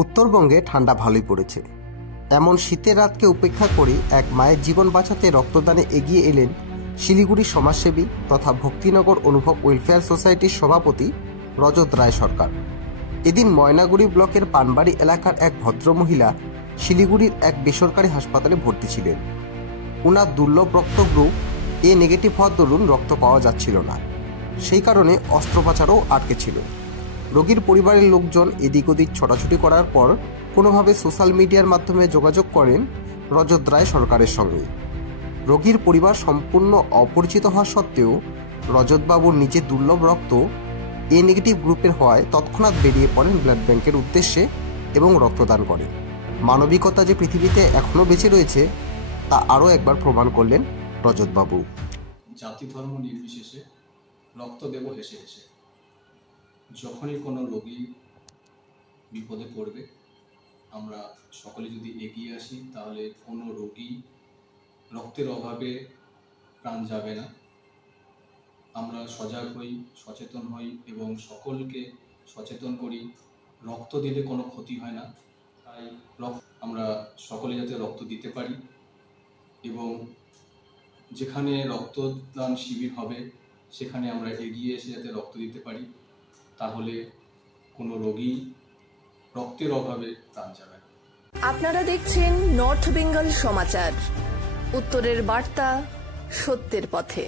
উত্তরবঙ্গে ঠান্ডা ভালোই পড়েছে। এমন শীতের রাতকে উপেক্ষা করে এক মায়ের জীবন বাঁচাতে রক্তদানে এগিয়ে এলেন শিলিগুড়ির সমাজসেবী তথা ভক্তিনগর অনুভব ওয়েলফেয়ার সোসাইটির সভাপতি রজত রায় সরকার। এদিন ময়নাগুড়ি ব্লকের পানবাড়ি এলাকার এক ভদ্রমহিলা শিলিগুড়ির এক বেসরকারি হাসপাতালে ভর্তি ছিলেন। ওনার দুর্লভ রক্ত গ্রুপ এ নেগেটিভ হওয়ার দরুন রক্ত পাওয়া যাচ্ছিল না, সেই কারণে অস্ত্রোপচারও আটকে ছিল। রোগীর পরিবারের লোকজন এদিক ওদিক ছোটাছুটি করার পর কোনোভাবে সোশ্যাল মিডিয়ার মাধ্যমে যোগাযোগ করেন রজত রায় সরকারের সঙ্গে। রোগীর পরিবার সম্পূর্ণ অপরিচিত হওয়া সত্ত্বেও রজতবাবুর নিজের দুর্লভ রক্ত এ নেগেটিভ গ্রুপের হওয়ায় তৎক্ষণাৎ বেরিয়ে পড়েন ব্লাড ব্যাংকের উদ্দেশ্যে এবং রক্তদান করেন। মানবিকতা যে পৃথিবীতে এখনও বেঁচে রয়েছে তা আরও একবার প্রমাণ করলেন রজতবাবু। জাতি ধর্ম নির্বিশেষে রক্ত দেব হেসে হেসে। যখনই কোনো রোগী বিপদে পড়বে আমরা সকলে যদি এগিয়ে আসি তাহলে কোনো রোগী রক্তের অভাবে প্রাণ যাবে না। আমরা সজাগ হই, সচেতন হই এবং সকলকে সচেতন করি রক্ত দিলে কোনো ক্ষতি হয় না। তাই আমরা সকলে যাতে রক্ত দিতে পারি এবং যেখানে রক্তদান শিবির হবে সেখানে আমরা এগিয়ে এসে যাতে রক্ত দিতে পারি, তাহলে কোনো রোগী রক্তের অভাবে প্রাণ যাবে না। আপনারা দেখছেন নর্থ বেঙ্গল সমাচার, উত্তরের বার্তা, সত্যের পথে।